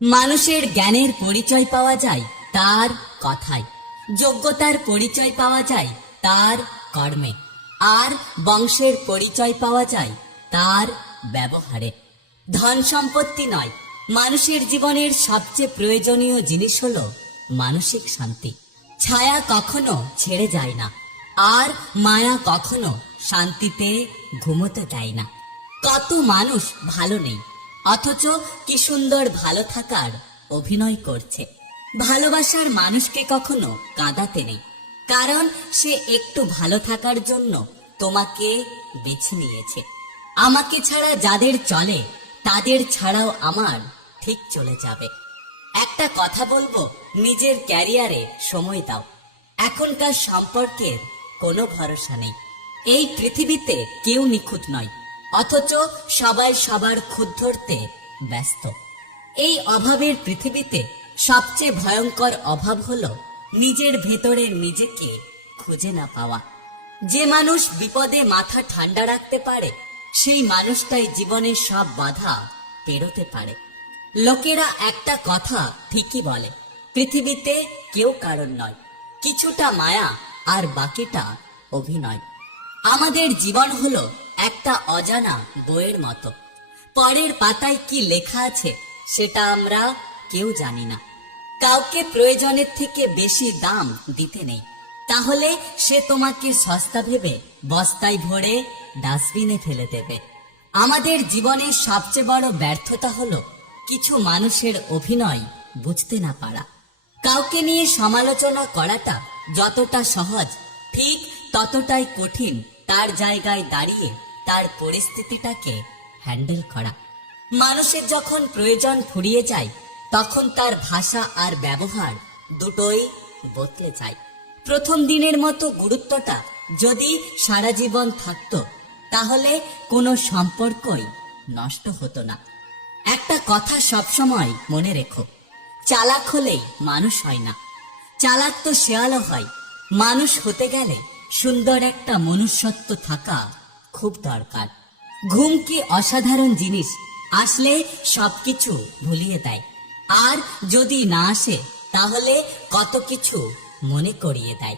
মানুষের জ্ঞানের পরিচয় পাওয়া যায় তার কথায়। যোগ্যতার পরিচয় পাওয়া যায় তার কর্মে। আর বংশের পরিচয় পাওয়া যায় তার ব্যবহারে। ধন সম্পত্তি নয়, মানুষের জীবনের সবচেয়ে প্রয়োজনীয় জিনিস হল মানসিক শান্তি। ছায়া কখনো ছেড়ে যায় না, আর মায়া কখনো শান্তিতে ঘুমোতে দেয় না। কত মানুষ ভালো নেই অথচ কি সুন্দর ভালো থাকার অভিনয় করছে। ভালোবাসার মানুষকে কখনো কাঁদাতে নেই। কারণ সে একটু ভালো থাকার জন্য তোমাকে বেছে নিয়েছে। আমাকে ছাড়া যাদের চলে, তাদের ছাড়াও আমার ঠিক চলে যাবে। একটা কথা বলব, নিজের ক্যারিয়ারে সময় দাও। এখনকার সম্পর্কের কোনো ভরসা নেই। এই পৃথিবীতে কেউ নিখুঁত নয়। অথচ সবাই সবার খুদ ধরতে ব্যস্ত। এই অভাবের পৃথিবীতে সবচেয়ে ভয়ঙ্কর অভাব হলো নিজের ভেতরে নিজেকে খুঁজে না পাওয়া। যে মানুষ বিপদে মাথা ঠান্ডা রাখতে পারে, সেই মানুষটাই জীবনের সব বাধা পেরোতে পারে। লোকেরা একটা কথা ঠিকই বলে, পৃথিবীতে কেউ কারণ নয়, কিছুটা মায়া আর বাকিটা অভিনয়। আমাদের জীবন হলো একটা অজানা বইয়ের মতো। পরের পাতায় কি লেখা আছে সেটা আমরা কেউ জানি না। কাউকে প্রয়োজনের থেকে বেশি দাম দিতে নেই। তাহলে সে তোমাকে সস্তা ভেবে বস্তায় ভরে ডাস্টবিনে ফেলে দেবে। আমাদের জীবনের সবচেয়ে বড় ব্যর্থতা হলো কিছু মানুষের অভিনয় বুঝতে না পারা। কাউকে নিয়ে সমালোচনা করাটা যতটা সহজ, ঠিক ততটাই কঠিন তার জায়গায় দাঁড়িয়ে তার পরিস্থিতিটাকে হ্যান্ডেল করা। মানুষের যখন প্রয়োজন ফুরিয়ে যায়, তখন তার ভাষা আর ব্যবহার দুটোই বদলে যায়। প্রথম দিনের মতো গুরুত্বটা যদি সারা জীবন থাকতো, তাহলে কোনো সম্পর্কই নষ্ট হতো না। একটা কথা সবসময় মনে রেখো, চালাক হলেই মানুষ হয় না। চালাক তো শেয়ালও হয়। মানুষ হতে গেলে সুন্দর একটা মনুষ্যত্ব থাকা খুব দরকার। ঘুম কি অসাধারণ জিনিস, আসলে সবকিছু ভুলিয়ে দেয়। আর যদি না আসে, তাহলে কত কিছু মনে করিয়ে দেয়।